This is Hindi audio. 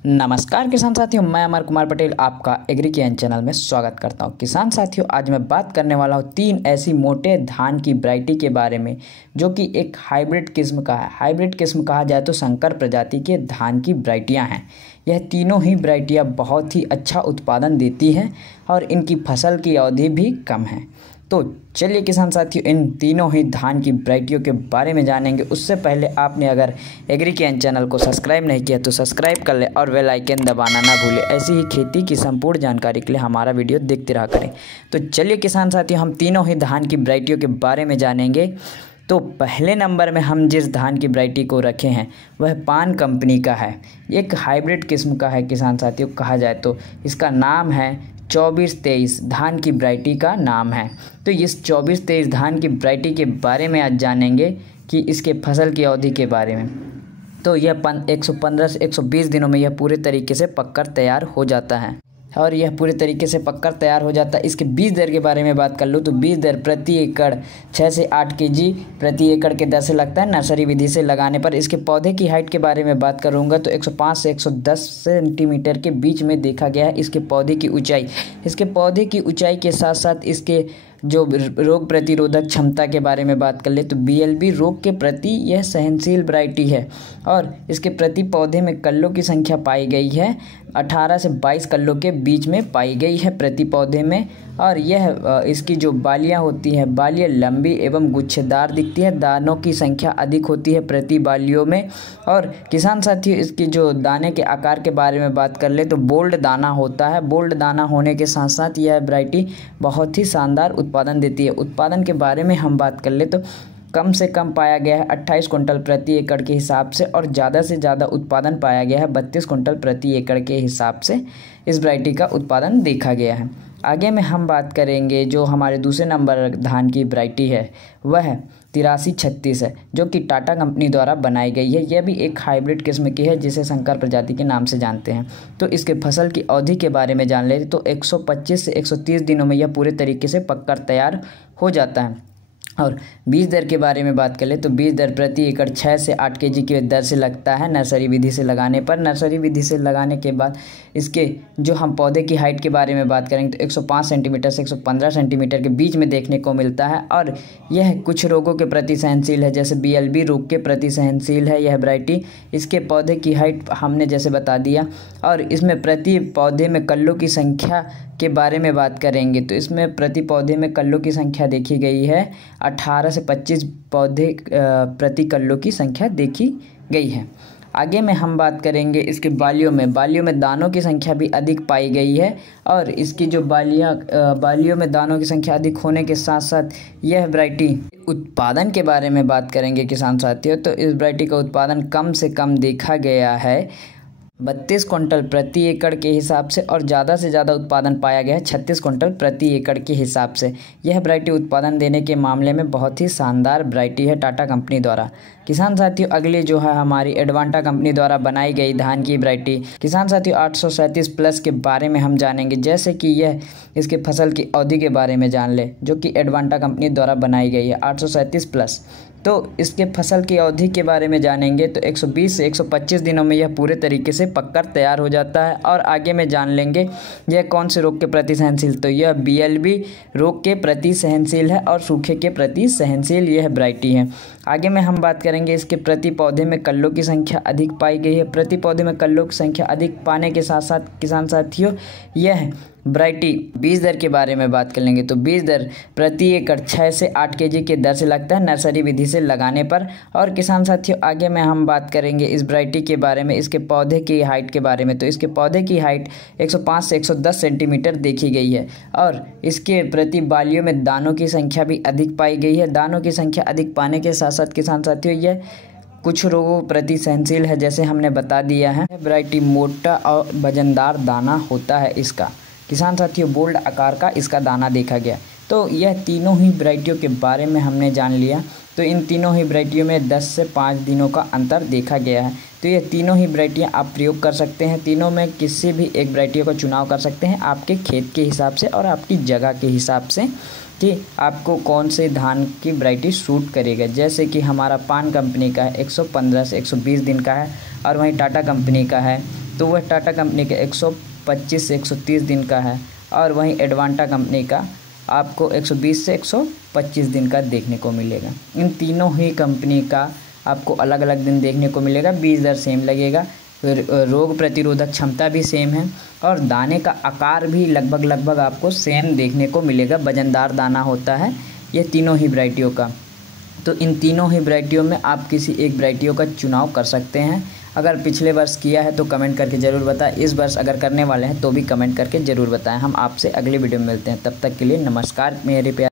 नमस्कार किसान साथियों, मैं अमर कुमार पटेल आपका एग्री ज्ञान चैनल में स्वागत करता हूं। किसान साथियों, आज मैं बात करने वाला हूं 3 ऐसी मोटे धान की वैरायटी के बारे में जो कि एक हाइब्रिड किस्म का है। हाइब्रिड किस्म कहा जाए तो संकर प्रजाति के धान की वैरायटियां हैं। यह तीनों ही वैरायटियां बहुत ही अच्छा उत्पादन देती हैं और इनकी फसल की अवधि भी कम है। तो चलिए किसान साथियों, इन तीनों ही धान की वैरायटियों के बारे में जानेंगे। उससे पहले आपने अगर एग्री ज्ञान चैनल को सब्सक्राइब नहीं किया तो सब्सक्राइब कर ले और बेल आइकन दबाना ना भूलें। ऐसी ही खेती की संपूर्ण जानकारी के लिए हमारा वीडियो देखते रहा करें। तो चलिए किसान साथियों, हम तीनों ही धान की वैरायटियों के बारे में जानेंगे। तो पहले नंबर में हम जिस धान की वैरायटी को रखे हैं वह पान कंपनी का है। एक हाइब्रिड किस्म का है किसान साथियों, कहा जाए तो इसका नाम है 2423 धान की वैरायटी का नाम है। तो इस 2423 धान की वैरायटी के बारे में आज जानेंगे कि इसके फसल की अवधि के बारे में। तो यह 115 से 120 दिनों में यह पूरे तरीके से पककर तैयार हो जाता है और यह पूरे तरीके से पककर तैयार हो जाता है। इसके बीज दर के बारे में बात कर लूँ तो बीज दर प्रति एकड़ 6 से 8 केजी प्रति एकड़ के दर से लगता है नर्सरी विधि से लगाने पर। इसके पौधे की हाइट के बारे में बात करूंगा तो 105 से 110 सेंटीमीटर के बीच में देखा गया है इसके पौधे की ऊंचाई। इसके पौधे की ऊंचाई के साथ साथ इसके जो रोग प्रतिरोधक क्षमता के बारे में बात कर ले तो BLB रोग के प्रति यह सहनशील वैरायटी है और इसके प्रति पौधे में कल्लों की संख्या पाई गई है 18 से 22 कल्लों के बीच में पाई गई है प्रति पौधे में। और यह इसकी जो बालियां होती हैं, बालियां लंबी एवं गुच्छेदार दिखती है। दानों की संख्या अधिक होती है प्रति बालियों में। और किसान साथियों, इसकी जो दाने के आकार के बारे में बात कर ले तो बोल्ड दाना होता है। बोल्ड दाना होने के साथ साथ यह वैरायटी बहुत ही शानदार उत्पादन देती है। उत्पादन के बारे में हम बात कर ले तो कम से कम पाया गया है 28 कुंटल प्रति एकड़ के हिसाब से और ज़्यादा से ज़्यादा उत्पादन पाया गया है 32 कुंटल प्रति एकड़ के हिसाब से इस वैरायटी का उत्पादन देखा गया है। आगे में हम बात करेंगे जो हमारे दूसरे नंबर धान की वैरायटी है वह 8336 है जो कि टाटा कंपनी द्वारा बनाई गई है। यह भी एक हाइब्रिड किस्म की है जिसे संकर प्रजाति के नाम से जानते हैं। तो इसके फसल की अवधि के बारे में जान ले तो 125 से 130 दिनों में यह पूरे तरीके से पककर तैयार हो जाता है। और बीज दर के बारे में बात कर ले तो बीज दर प्रति एकड़ 6 से 8 केजी की दर से लगता है नर्सरी विधि से लगाने पर। नर्सरी विधि से लगाने के बाद इसके जो हम पौधे की हाइट के बारे में बात करेंगे तो 105 सेंटीमीटर से 115 सेंटीमीटर के बीच में देखने को मिलता है। और यह कुछ रोगों के प्रति सहनशील है, जैसे BLB रोग के प्रति सहनशील है यह वैरायटी। इसके पौधे की हाइट हमने जैसे बता दिया। और इसमें प्रति पौधे में कल्लों की संख्या के बारे में बात करेंगे तो इसमें प्रति पौधे में कल्लों की संख्या देखी गई है 18 से 25 पौधे प्रति कल्लों की संख्या देखी गई है। आगे में हम बात करेंगे इसके बालियों में दानों की संख्या भी अधिक पाई गई है। और इसकी जो बालियों में दानों की संख्या अधिक होने के साथ साथ यह वैरायटी उत्पादन के बारे में बात करेंगे किसान साथियों तो इस वैरायटी का उत्पादन कम से कम देखा गया है 32 कुंटल प्रति एकड़ के हिसाब से और ज़्यादा से ज़्यादा उत्पादन पाया गया है 36 कुंटल प्रति एकड़ के हिसाब से। यह वैरायटी उत्पादन देने के मामले में बहुत ही शानदार वैरायटी है टाटा कंपनी द्वारा। किसान साथियों, अगली जो है हमारी एडवांटा कंपनी द्वारा बनाई गई धान की वैरायटी किसान साथियों 837 प्लस के बारे में हम जानेंगे। जैसे कि यह इसके फसल की अवधि के बारे में जान ले जो कि एडवांटा कंपनी द्वारा बनाई गई है 837 प्लस। तो इसके फसल की अवधि के बारे में जानेंगे तो 120 से 125 दिनों में यह पूरे तरीके से पककर तैयार हो जाता है। और आगे में जान लेंगे यह कौन से रोग के प्रति सहनशील, तो यह BLB रोग के प्रति सहनशील है और सूखे के प्रति सहनशील यह वैरायटी है। आगे में हम बात करेंगे इसके प्रति पौधे में कल्लों की संख्या अधिक पाई गई है। प्रति पौधे में कल्लों की संख्या अधिक पाने के साथ साथ किसान साथियों यह वैरायटी बीज दर के बारे में बात कर लेंगे तो बीज दर प्रति एकड़ 6 से 8 केजी के दर से लगता है नर्सरी विधि से लगाने पर। और किसान साथियों, आगे में हम बात करेंगे इस वैरायटी के बारे में, इसके पौधे की हाइट के बारे में। तो इसके पौधे की हाइट 105 से 110 सेंटीमीटर देखी गई है और इसके प्रति बालियों में दानों की संख्या भी अधिक पाई गई है। दानों की संख्या अधिक पाने के साथ साथ किसान साथियों यह कुछ रोगों प्रति सहनशील है, जैसे हमने बता दिया है। वैरायटी मोटा और वजनदार दाना होता है इसका। किसान साथियों, बोल्ड आकार का इसका दाना देखा गया। तो यह तीनों ही वैरायटियों के बारे में हमने जान लिया। तो इन तीनों ही वैरायटियों में 10 से 5 दिनों का अंतर देखा गया है। तो ये तीनों ही वैरायटियाँ आप प्रयोग कर सकते हैं। तीनों में किसी भी एक वैरायटियों का चुनाव कर सकते हैं आपके खेत के हिसाब से और आपकी जगह के हिसाब से कि आपको कौन से धान की वैरायटी सूट करेगा। जैसे कि हमारा पान कंपनी का है 115 से 120 दिन का है और वहीं टाटा कंपनी का है तो वह टाटा कंपनी के 125 से 130 दिन का है, और वहीं एडवांटा कंपनी का आपको 120 से 125 दिन का देखने को मिलेगा। इन तीनों ही कंपनी का आपको अलग अलग दिन देखने को मिलेगा। बीज दर सेम लगेगा, फिर रोग प्रतिरोधक क्षमता भी सेम है, और दाने का आकार भी लगभग आपको सेम देखने को मिलेगा। वजनदार दाना होता है ये तीनों ही वैरायटियों का। तो इन तीनों ही वैरायटियों में आप किसी एक वैरायटियों का चुनाव कर सकते हैं। अगर पिछले वर्ष किया है तो कमेंट करके ज़रूर बताएं। इस वर्ष अगर करने वाले हैं तो भी कमेंट करके ज़रूर बताएं। हम आपसे अगली वीडियो में मिलते हैं, तब तक के लिए नमस्कार मेरे प्यारे।